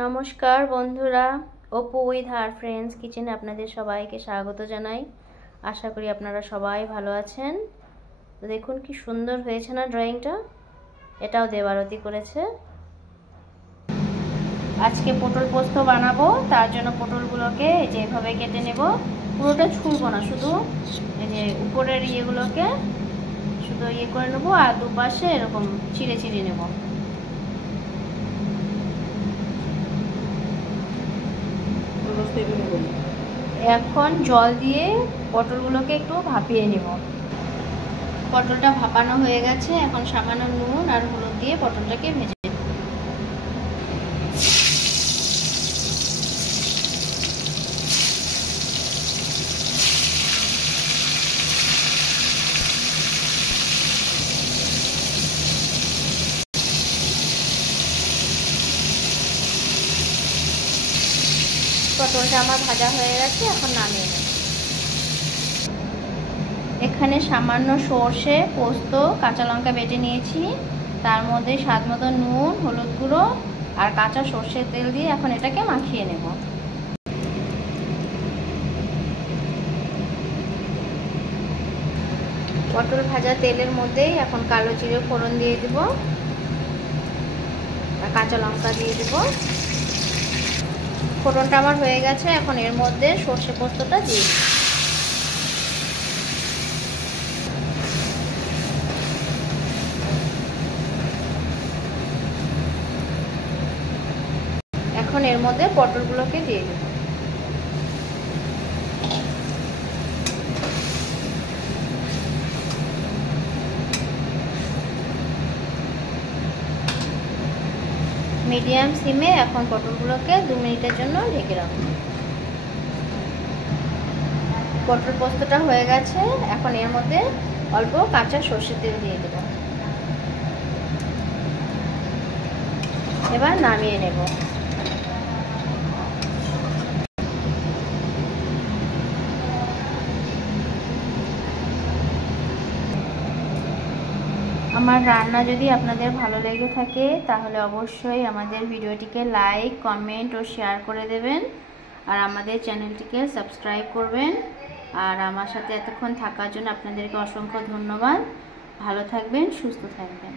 নমস্কার বন্ধুরা, Apu with her friends কিচেনে আপনাদের সবাইকে স্বাগত জানাই। আশা করি আপনারা সবাই ভালো আছেন। তো দেখুন কি সুন্দর হয়েছে না ড্রয়িংটা। এটাও দেবারতী করেছে। আজকে পটল পোস্ত বানাবো, তার জন্য পটলগুলোকে যেভাবে কেটে নেব, পুরোটা ছুলবো না, শুধু এই যে উপরের ইয়েগুলোকে শুধু ইয়ে করে নেবো আর দুপাশে এরকম চিড়ে চিড়ে নেব। এখন জল দিয়ে পটলগুলোকে একটু ভাপিয়ে নেব। পটলটা ভাপানো হয়ে গেছে, এখন সামান্য নুন আর হলুদ দিয়ে পটলটাকে ভেজে নেব। পটলটা আমার ভাজা হয়ে গেছে, এখন নামিয়ে নেব। এখানে সামান্য সর্ষে, পোস্ত, কাঁচা লঙ্কা বেটে নিয়েছি, তার মধ্যে স্বাদ মতো নুন, হলুদ গুঁড়ো আর কাঁচা সর্ষের তেল দিয়ে এখন এটাকে মাখিয়ে নেব। পটল ভাজা তেলের মধ্যেই এখন কালো জিরে ফোড়ন দিয়ে দেব আর কাঁচা লঙ্কা দিয়ে দেব। ফোড়নটা আমার হয়ে গেছে, এখন এর মধ্যে সর্ষে পোস্তটা দিয়ে দেব। এখন এর মধ্যে পটলগুলোকে দিয়ে দেব। মিডিয়াম সিমে এখন পটলগুলোকে 2 মিনিটের জন্য ঢেকে রাখবো। পটল পোস্তটা হয়ে গেছে, এখন এর মধ্যে অল্প কাঁচা সর্ষের তেল দিয়ে দেব। এবার নামিয়ে নেব। আমার রান্না যদি আপনাদের ভালো লেগে থাকে তাহলে অবশ্যই আমাদের ভিডিওটিকে লাইক, কমেন্ট ও শেয়ার করে দেবেন আর আমাদের চ্যানেলটিকে সাবস্ক্রাইব করবেন। আর আমার সাথে এতক্ষণ থাকার জন্য আপনাদেরকে অসংখ্য ধন্যবাদ। ভালো থাকবেন, সুস্থ থাকবেন।